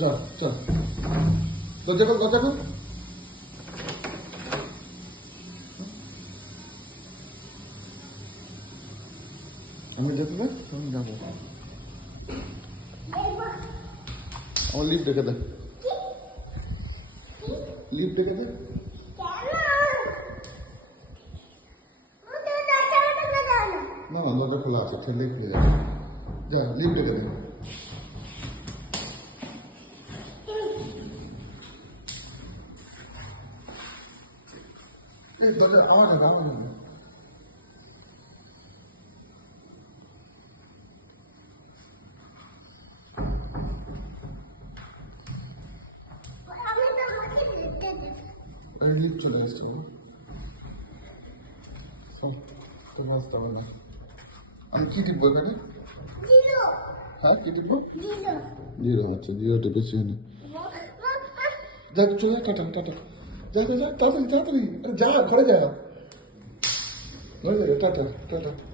চল চল দরজা কর দরজা কর আমি যেতে দে আমি যাবো আমার লিফট ডেকে দে লিফট ডেকে দে না না দরজা খোলা আছে ঠেলে খুলে যাবে যা লিফট ডেকে দে এই দরজা আওয়াজ হবে আওয়াজ হবে লিফট চলে আসছে তোমার আসতে হবে না আমি কি টিপবো এখানে হ্যাঁ কি টিপবো জিরো আচ্ছা জিরো টিপেছি এখানে যা চলে টাটা টাটা যা যা তাড়াতাড়ি তাড়াতাড়ি যা ঘরে যা টাটা টাটা